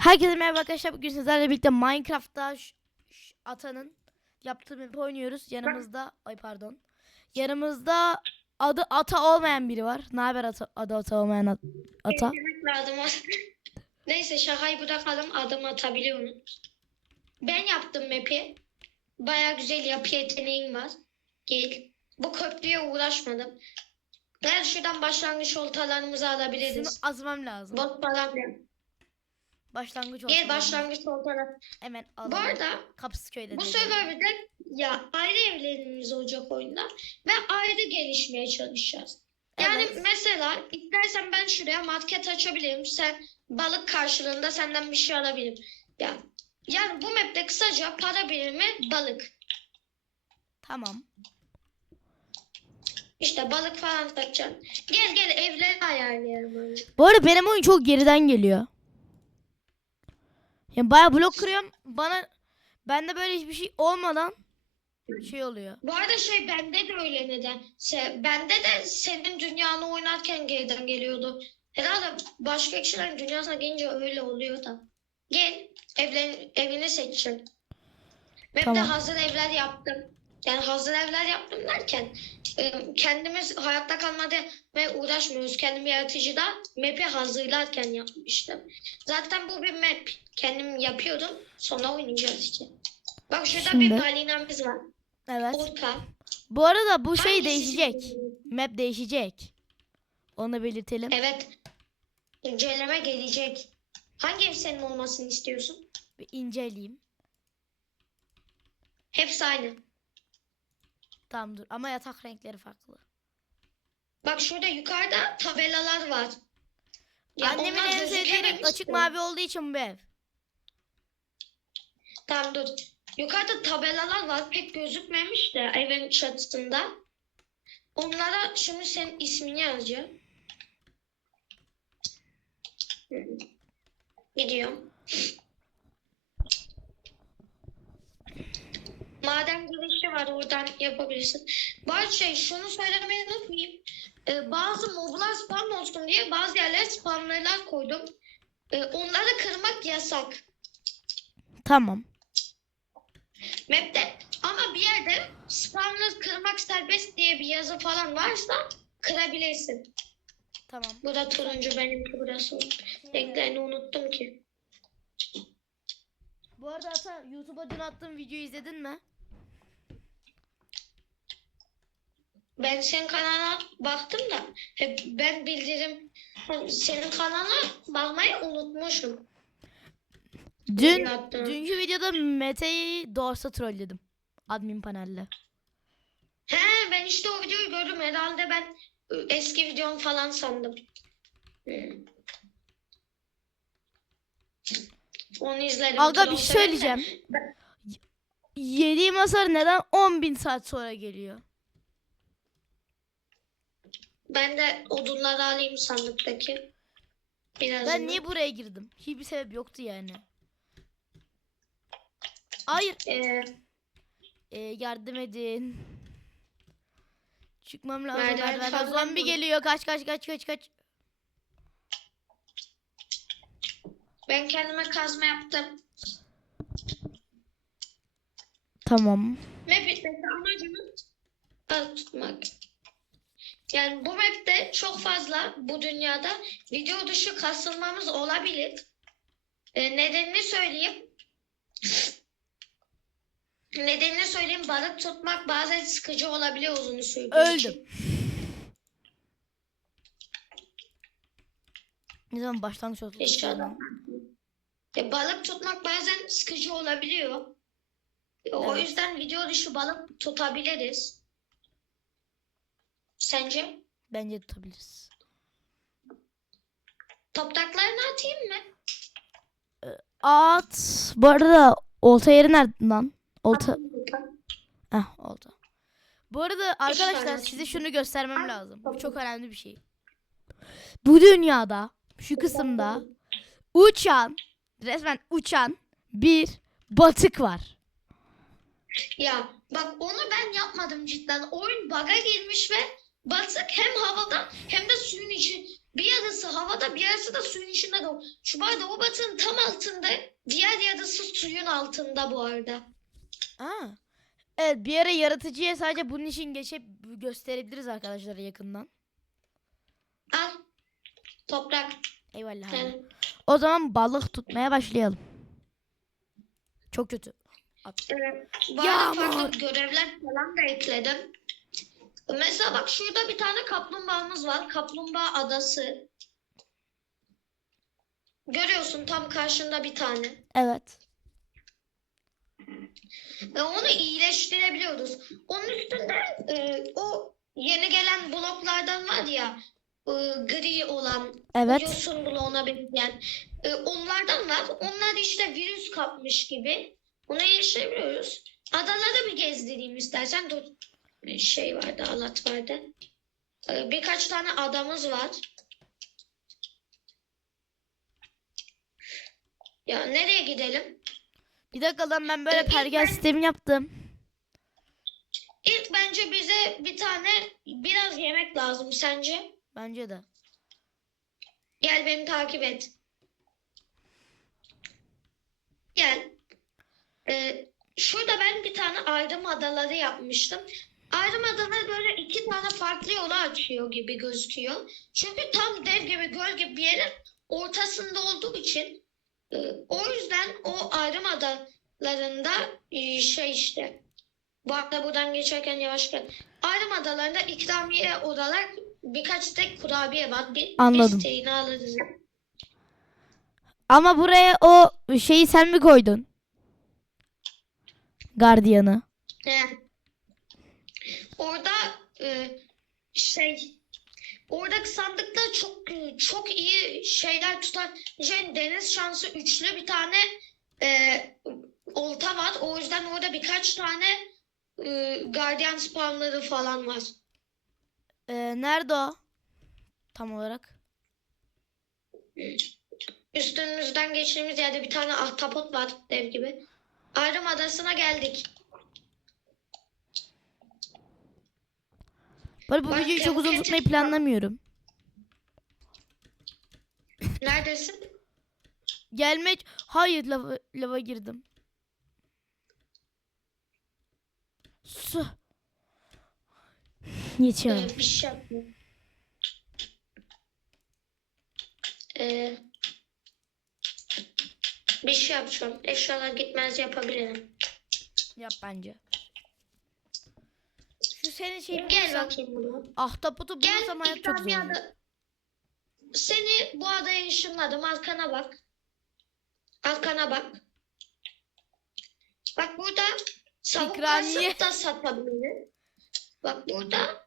Herkese merhaba arkadaşlar. Bugün sizlerle birlikte Minecraft'ta Ata'nın yaptığı map oynuyoruz. Yanımızda ay pardon. Yanımızda adı Ata olmayan biri var. Ne haber ata, adı Ata olmayan at- Ata? Lazım. Neyse şakayı bırakalım adım atabiliyorum. Ben yaptım map'i. Baya güzel yapı yeteneğim var. Gel. Bu köprüye uğraşmadım. Gel şuradan başlangıç oltalarımızı Şunu alabiliriz. azmam lazım. Bot falan. Başlangıç olsun. başlangıç oltalar. Hemen Bu alalım. arada Kapısı köyde. bu değil. serverde ya ayrı evlerimiz olacak oyunda ve ayrı gelişmeye çalışacağız. Yani Evet. mesela istersen ben şuraya market açabilirim. Sen balık karşılığında senden bir şey alabilirim. Ya yani bu map'te kısaca para birimi balık. Tamam. İşte balık falan satacaksın. Gel gel evleri ayarlayalım önce. Bu arada benim oyun çok geriden geliyor. Yani bayağı blok kırıyorum. Bana bende böyle hiçbir şey olmadan şey oluyor. Bu arada şey bende de öyle neden. Se, bende de senin dünyanı oynarken geriden geliyordu. Herhalde başka kişilerin dünyasına gelince öyle oluyor da. Gel evlen, evini seçin. Map'te Tamam. hazır evler yaptım. Yani hazır evler yaptım derken kendimiz hayatta kalmada ve uğraşmıyoruz. Kendim yaratıcıda map'i hazırlarken yapmıştım. Zaten bu bir map. Kendim yapıyordum. Sonra oynayacağız işte. Bak şurada Şimdi. bir balinamız var. Evet. Orta. Bu arada bu şey Hangisi değişecek. Map değişecek. Onu da belirtelim. Evet. İnceleme gelecek. Hangi ev senin olmasını istiyorsun? Bir inceleyeyim. Hepsi aynı. Tamam dur ama yatak renkleri farklı. Bak şurada yukarıda tabelalar var. Ya Annemin onlar en sevdiği renk gözükememiş açık de. mavi olduğu için bu ev. Tamam dur. Yukarıda tabelalar var. Pek gözükmemiş de evin çatısında. Onlara şimdi senin ismini yazacağım. Gidiyorum. Maden girişi var oradan yapabilirsin. Bazı şey şunu söylemeyi unutmayayım. Ee, bazı moblar spam olsun diye bazı yerlere spamlarlar koydum. Ee, onları kırmak yasak. Tamam. Map'te ama bir yerde spamları kırmak serbest diye bir yazı falan varsa kırabilirsin. Tamam. Bu da turuncu benimki burası. Renklerini unuttum ki. Bu arada Ata YouTube'a dün attığım videoyu izledin mi? Ben senin kanalına baktım da hep ben bildirim senin kanalına bakmayı unutmuşum. Dün dünkü videoda Mete'yi doğrusu trolledim. Admin panelde. He ben işte o videoyu gördüm herhalde ben ı, eski videom falan sandım. Hmm. Onu izledim. Aga bir şey söyleyeceğim. Yediğim hasar neden 10.000 saat sonra geliyor? Ben de odunları alayım sandıktaki. Biraz Ben niye buraya girdim? Hiçbir sebep yoktu yani. Hayır. Ee, Ee, yardım edin. Çıkmam lazım. Merdiven Merdivenden falan zombi geliyor. Kaç kaç kaç kaç kaç. ben kendime kazma yaptım. Tamam. Map'teki amacımız balık tutmak. Yani bu map'te çok fazla bu dünyada video dışı kasılmamız olabilir. Ee, nedenini söyleyeyim. Nedenini söyleyeyim balık tutmak bazen sıkıcı olabiliyor uzun sürdüğü Öldüm. Ne zaman başlangıç oldu? İnşallah. E, balık tutmak bazen sıkıcı olabiliyor. E, O Evet. yüzden video dışı balık tutabiliriz. Sence? Bence tutabiliriz. Topraklarını atayım mı? At. Bu arada olta yeri nerede lan? Olta. Heh olta. Bu arada arkadaşlar size şunu göstermem lazım. Bu çok önemli bir şey. Bu dünyada şu kısımda uçan resmen uçan bir batık var. Ya bak onu ben yapmadım cidden. Oyun bug'a girmiş ve batık hem havada hem de suyun içi bir yarısı havada bir yarısı da suyun içinde. De. Şu barda o batının tam altında diğer yarısı suyun altında bu arada. Aa. Evet bir ara yaratıcıya sadece bunun için geçip gösterebiliriz arkadaşlar yakından. Al toprak. Eyvallah. O zaman balık tutmaya başlayalım. Çok kötü. evet. Bu Yağmur. arada farklı görevler falan da ekledim. Mesela bak şurada bir tane kaplumbağamız var. Kaplumbağa adası. Görüyorsun tam karşında bir tane. Evet. Ve onu iyileştirebiliyoruz. Onun üstünde e, o yeni gelen bloklardan var ya e, gri olan Evet. yosun bloğuna benzeyen e, onlardan var. Onlar işte virüs kapmış gibi. Onu iyileştirebiliyoruz. Adaları bir gezdireyim istersen. Dur. Şey vardı, alat vardı. E, birkaç tane adamız var. Ya nereye gidelim? Bir dakika lan ben böyle Ee, pergel sistemi yaptım. İlk bence bize bir tane biraz yemek lazım sence? Bence de. Gel beni takip et. Gel. Ee, şurada ben bir tane ayrım adaları yapmıştım. Ayrım adaları böyle iki tane farklı yola açıyor gibi gözüküyor. Çünkü tam dev gibi göl gibi bir yerin ortasında olduğu için e, o yüzden o ayrım adalarında e, şey işte bu arada buradan geçerken yavaş gel. Ayrım adalarında ikramiye olarak birkaç tek kurabiye var. Bir, Anladım. isteğini alırız. Ama buraya o şeyi sen mi koydun? Gardiyanı. He. Orada e, şey oradaki sandıkta çok çok iyi şeyler tutan şey deniz şansı üçlü bir tane e, olta var. O yüzden orada birkaç tane e, gardiyan spawnları falan var. Ee, nerede o? Tam olarak. Üstümüzden geçtiğimiz yerde bir tane ahtapot var dev gibi. Ayrım adasına geldik. Böyle bu Bak, videoyu çok uzun tutmayı planlamıyorum. Neredesin? Gelmek... Hayır lava, lava girdim. Su. Yetişemedim. Ee, bir şey yapmıyor. Ee, bir şey yapacağım. Eşyalar gitmez yapabilirim. Yap bence. Şu senin şeyi Gel bulursam, bakayım buraya. ahtapotu Gel bulursam hayat çok zor İkramiye ada- Seni bu adaya ışınladım. Arkana bak. Arkana bak. Bak burada tavuk İkramiye. kasıp da satabiliriz. Bak burada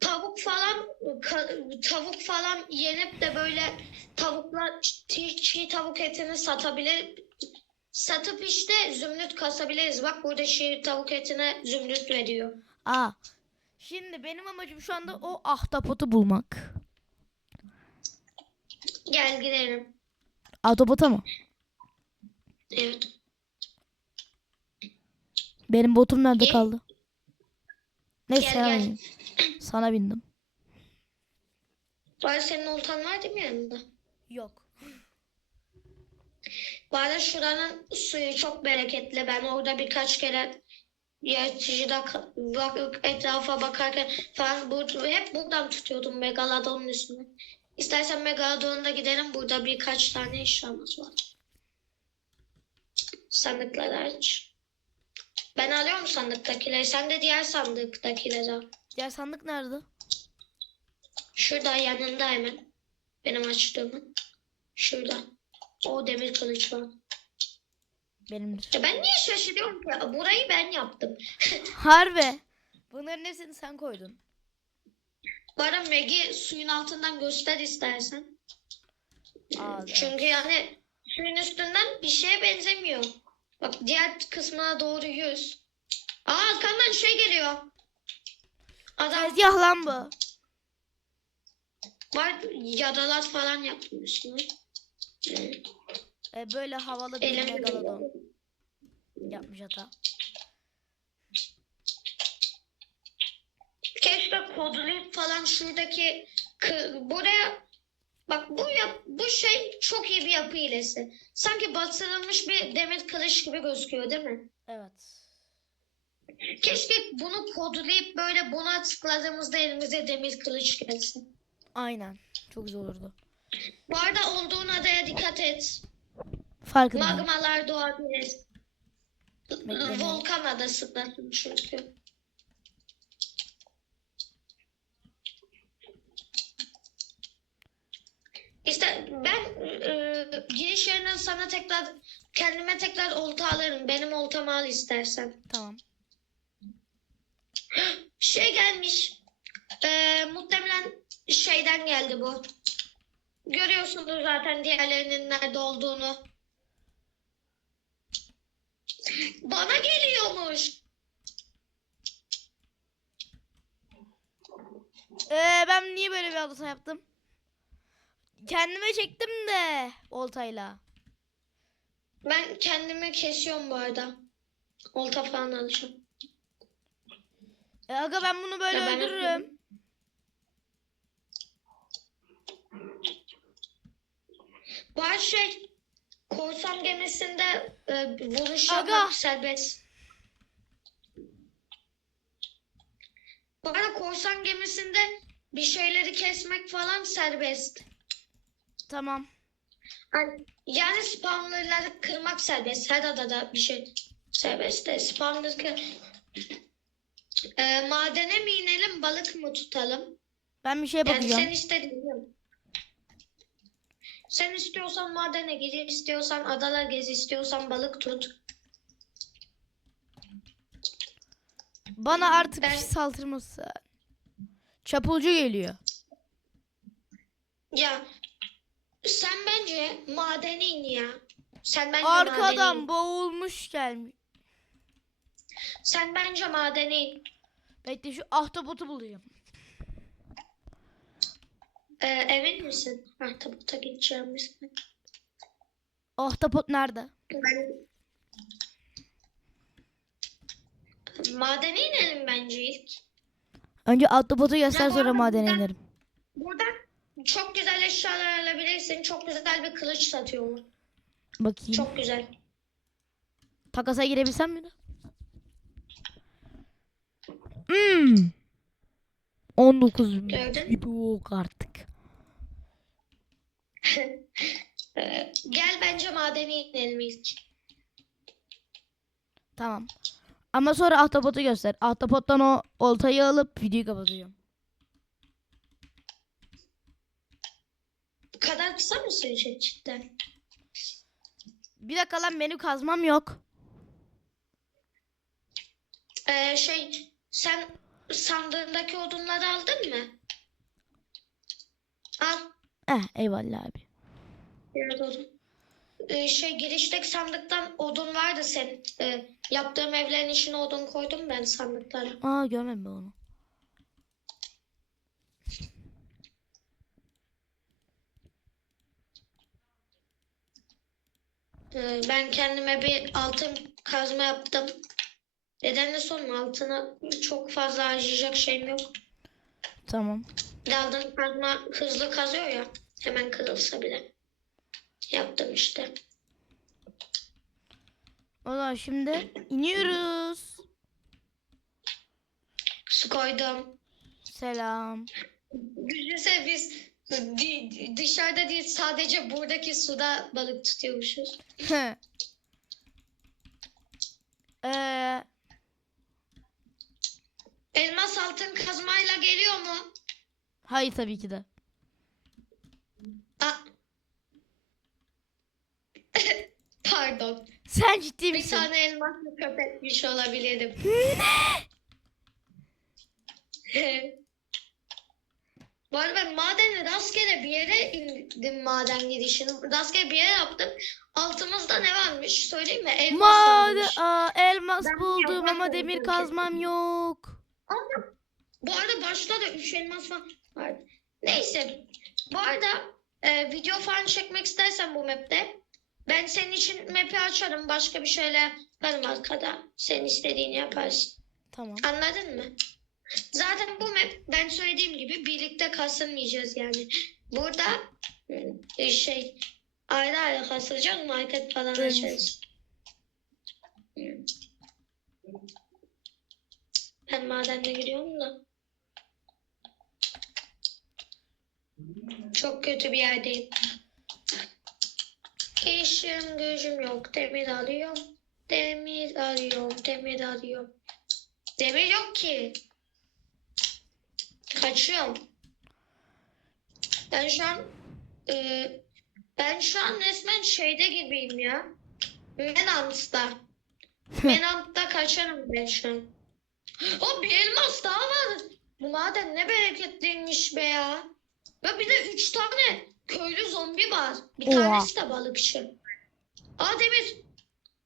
tavuk falan ka- tavuk falan yenip de böyle tavuklar çiğ, çiğ tavuk etini satabilir. Satıp işte zümrüt kasabiliriz. Bak burada çiğ tavuk etine zümrüt veriyor. Aa. Şimdi benim amacım şu anda o ahtapotu bulmak. Gel gidelim. Ahtapota mı? Evet. Benim botum nerede Gel. kaldı? Neyse Gel, sana gel. bindim. Sana bindim. Bari senin oltan var değil mi yanında? Yok. Bari şuranın suyu çok bereketli. Ben orada birkaç kere yaratıcıda bak, etrafa bakarken falan bu, hep buradan tutuyordum Megalodon'un üstüne. İstersen Megalodon'a gidelim. Burada birkaç tane eşyamız var. Sandıklar aç. Ben alıyorum sandıktakileri. Sen de diğer sandıktakileri al. Diğer sandık nerede? Şurada yanında hemen. Benim açtığımın. Şurada. O demir kılıç var. Benimdir. Ya ben niye şaşırıyorum ki? Burayı ben yaptım. Harbi. Bunların hepsini sen koydun. Bana Meg'i suyun altından göster istersen. Aa, evet. Çünkü yani suyun üstünden bir şeye benzemiyor. Bak diğer kısmına doğru yüz. Aa arkandan şey geliyor. Adam Tezgah lan bu. var yadalar falan yapmış. E, böyle havalı bir Elimde megalodon yapmış hata. Keşke kodlayıp falan şuradaki buraya Bak bu yap, bu şey çok iyi bir yapı hilesi. Sanki batırılmış bir demir kılıç gibi gözüküyor değil mi? Evet. Keşke bunu kodlayıp böyle buna tıkladığımızda elimize demir kılıç gelsin. Aynen. Çok güzel olurdu. Bu arada olduğun adaya dikkat et. Farkındayım. Magmalar doğabilir. Beklemiyorum. Volkan adasındasın çünkü. İşte ben e, giriş yerinden sana tekrar kendime tekrar olta alırım. Benim oltamı al istersen. Tamam. Şey gelmiş. E, muhtemelen şeyden geldi bu. Görüyorsunuz zaten diğerlerinin nerede olduğunu. Bana geliyormuş. Ee, ben niye böyle bir olta yaptım? Kendime çektim de oltayla. Ben kendimi kesiyorum bu arada. Olta falan alacağım. E, aga ben bunu böyle Ya ben öldürürüm. Bu her şey korsan gemisinde e, vuruş Aga. yapmak serbest. Bu arada korsan gemisinde bir şeyleri kesmek falan serbest. Tamam. Yani, yani spawnerları kırmak serbest. Her adada bir şey serbest de spawner kır... E, madene mi inelim balık mı tutalım? Ben bir Yani bakacağım. sen istediğin. Sen istiyorsan madene gir, istiyorsan adalar gez, istiyorsan balık tut. Bana artık Ben- bir şey saldırması. Çapulcu geliyor. Ya sen bence madene in ya. Sen bence madene Arkadan in. boğulmuş gelmiş. Sen bence madene in. Bekle şu ahtapotu bulayım. Ee, emin misin? Ha tabuta gideceğimiz. Ahtapot nerede? Ben... Madene inelim bence ilk. Önce ahtapotu göster Ya sonra madene ben- inerim. Buradan çok güzel eşyalar alabilirsin. Çok güzel bir kılıç satıyorlar. Bakayım. Çok güzel. Takasa girebilsem mi? Hmm. 19 Gördün. yok artık. Ee, gel bence madene inelim ilk. Tamam. Ama sonra ahtapotu göster. Ahtapottan o oltayı alıp videoyu kapatıyorum. Bu kadar kısa mı sürecek cidden? Bir dakika lan benim kazmam yok. Ee, şey sen sandığındaki odunları aldın mı? Al. Eh eyvallah abi. Odun. Ee, şey girişteki sandıktan odun vardı senin. Ee, yaptığım evlerin içine odun koydum ben sandıklara. Aa görmedim ben onu. Ee, ben kendime bir altın kazma yaptım. Nedenle sorma altına çok fazla harcayacak şeyim yok. Tamam. Aldığım kazma hızlı kazıyor ya. Hemen kırılsa bile. Yaptım işte. O zaman şimdi iniyoruz. Su koydum. Selam. Düşünsene biz di- dışarıda değil sadece buradaki suda balık tutuyormuşuz. Eee Elmas altın kazmayla geliyor mu? hayır tabii ki de. Pardon. Sen ciddi Bir misin? tane elmasla köpetmiş olabilirim. Bu arada ben madeni rastgele bir yere indim maden girişini. Rastgele bir yere yaptım. Altımızda ne varmış söyleyeyim mi? Elmas Made varmış. Aa, elmas Ben buldum yaprak ama demir buldum. kazmam yok. Ama bu arada başta da üç elmas var. vardı. Neyse. Bu arada e, video falan çekmek istersen bu map'te ben senin için map'i açarım. Başka bir şeyler yaparım arkada. Senin istediğini yaparsın. Tamam. Anladın mı? Zaten bu map ben söylediğim gibi birlikte kasılmayacağız yani. burada e, şey ayrı ayrı kasılacak market falan Evet. açarız. Ben madende gidiyorum da. Çok kötü bir yerdeyim. İşim gücüm yok. Demir alıyorum. Demir arıyorum. Demir arıyorum. Demir yok ki. Kaçıyorum. Ben şu an e, ben şu an resmen şeyde gibiyim ya. Menant'ta. Menant'ta kaçarım ben şu an. O bir elmas daha var. Bu maden ne bereketliymiş be ya. Ve bir de üç tane köylü zombi var. Bir Oha. tanesi de balıkçı. Aa Demir.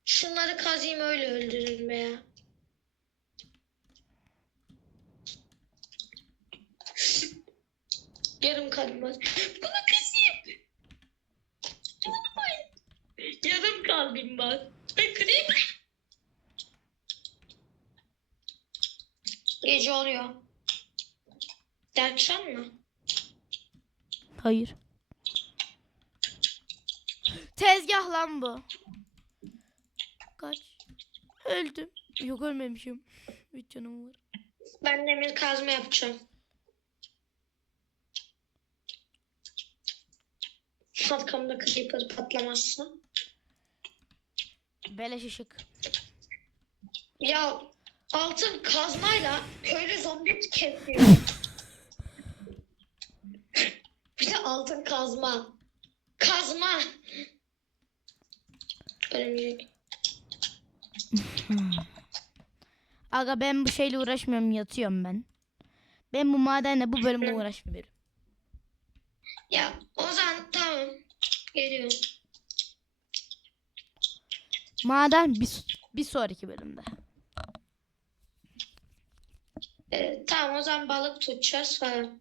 Şunları kazayım öyle öldürürüm be ya. Yarım kalbim var. Bunu. Vurmayın. Yarım kalbim var. Ben kırayım. Gece oluyor. Akşam mı? Hayır. Tezgah lan bu. Kaç. Öldüm. Yok ölmemişim. Üç canım var. Ben demir kazma yapacağım. Arkamda creeper patlamazsa. Beleş ışık. Ya altın kazmayla köylü zombi kesiyor. Bir de altın kazma. Kazma. Ölmeyecek. Aga ben bu şeyle uğraşmıyorum yatıyorum ben. Ben bu madenle bu bölümde uğraşmıyorum. Ya Ozan tamam. Geliyorum. Maden bir, bir sonraki bölümde. Ee, tamam o zaman balık tutacağız falan.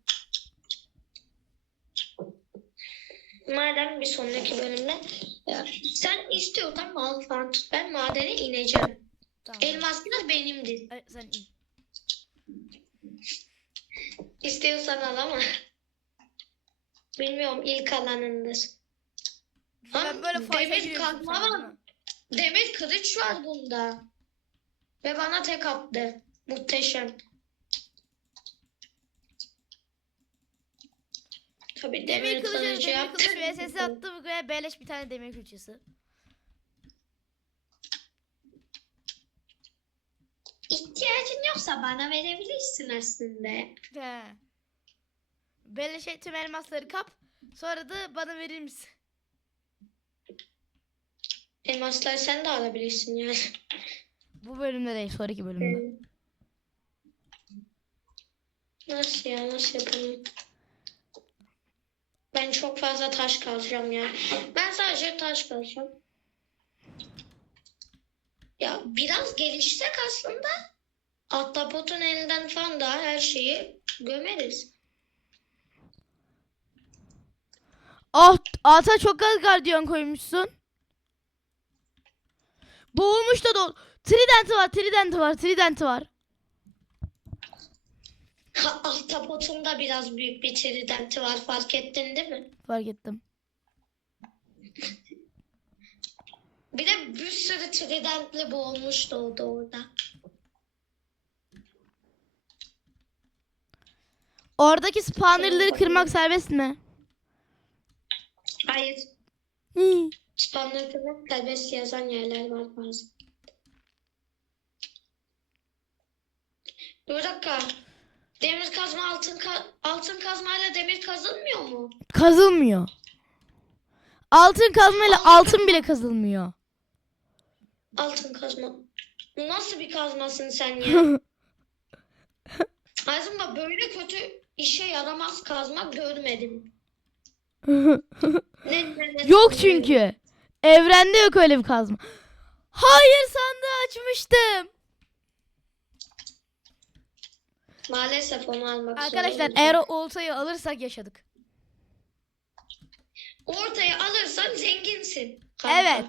Madem bir sonraki bölümde ya, sen istiyorsan balık falan tut. Ben madene ineceğim. Tamam. Elmaslar benimdir. Ay, sen in. İstiyorsan al ama. Bilmiyorum ilk alanındır. Ben Lan, böyle demir kazma var. Demir kılıç var bunda. Ve bana tek attı. Muhteşem. Tabii demir, Demir kılıcı, kılıcı demir kılıç vs attı ve beleş bir tane demir kılıcısı. İhtiyacın yoksa bana verebilirsin aslında. He. Beleşe tüm elmasları kap. Sonra da bana verir misin? Elmasları sen de alabilirsin yani. Bu bölümde değil sonraki bölümde. Nasıl ya nasıl yapalım? Ben çok fazla taş kazacağım ya. Ben sadece taş kazacağım. Ya biraz gelişsek aslında Ahtapot'un elinden falan daha her şeyi gömeriz. Ah, ata çok az gardiyan koymuşsun. Boğulmuş da dol. Trident var, trident var, trident var. Ha, Ahtapot'un da biraz büyük bir tridenti var fark ettin değil mi? Fark ettim. Bir de bir sürü tridentli boğulmuş doğdu orada. Oradaki spawnerları kırmak serbest mi? Hayır. Hı. Spamları kırmak serbest yazan yerler var bazen. Bir dakika. Demir kazma altın ka- altın kazmayla demir kazılmıyor mu? Kazılmıyor. Altın kazmayla altın bile kazılmıyor. Altın kazma. Nasıl bir kazmasın sen ya? Aslında böyle kötü işe yaramaz kazma görmedim. Ne, ne, ne yok çünkü. Evrende yok öyle bir kazma. Hayır sandığı açmıştım. Maalesef onu almak Arkadaşlar zorundayım. eğer o oltayı alırsak yaşadık. Ortaya alırsan zenginsin. kanka. Evet.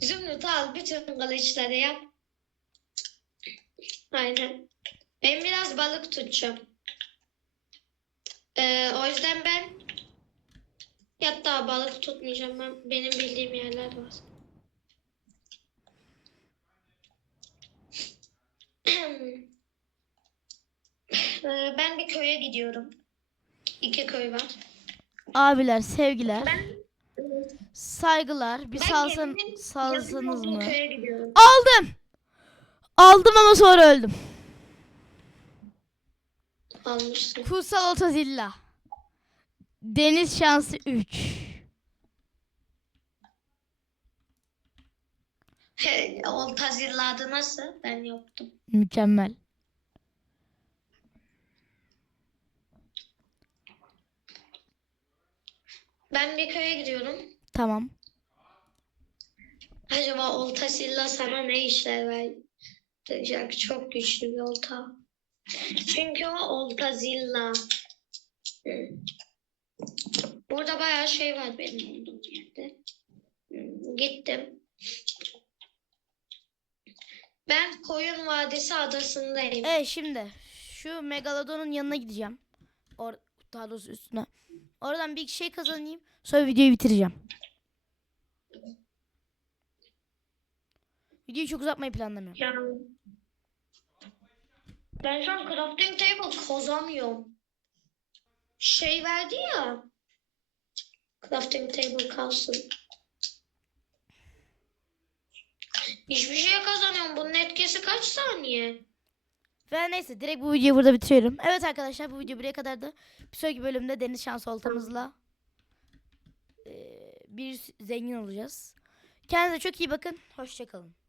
Zümrüt al bütün kılıçları yap. Aynen. Ben biraz balık tutacağım. Ee, o yüzden ben hatta balık tutmayacağım. Ben, benim bildiğim yerler var. Ee, ben bir köye gidiyorum. İki köy var. Abiler, sevgiler, Ben saygılar. Bir Ben salsan, salsanız mı? köye gidiyorum. Aldım. Aldım ama sonra öldüm. Almışsın. Kutsal Otazilla. Deniz şansı 3. Olta zirladı nasıl? Ben yoktum. Mükemmel. Ben bir köye gidiyorum. Tamam. Acaba olta sana ne işler verecek? Çok güçlü bir olta. Çünkü o olta zilla. Burada bayağı şey var benim olduğum yerde. Gittim. Ben Koyun Vadisi adasındayım. Evet şimdi şu Megalodon'un yanına gideceğim. Or daha doğrusu üstüne. Oradan bir şey kazanayım. Sonra videoyu bitireceğim. Videoyu çok uzatmayı planlamıyorum. Ben şu an crafting table kazanıyorum. Şey verdi ya. Crafting table kalsın. Hiçbir şey kazanıyorum. Bunun etkisi kaç saniye? Ve neyse direkt bu videoyu burada bitiriyorum. Evet arkadaşlar bu video buraya kadardı. Bir sonraki bölümde deniz şansı oltamızla bir zengin olacağız. Kendinize çok iyi bakın. Hoşçakalın.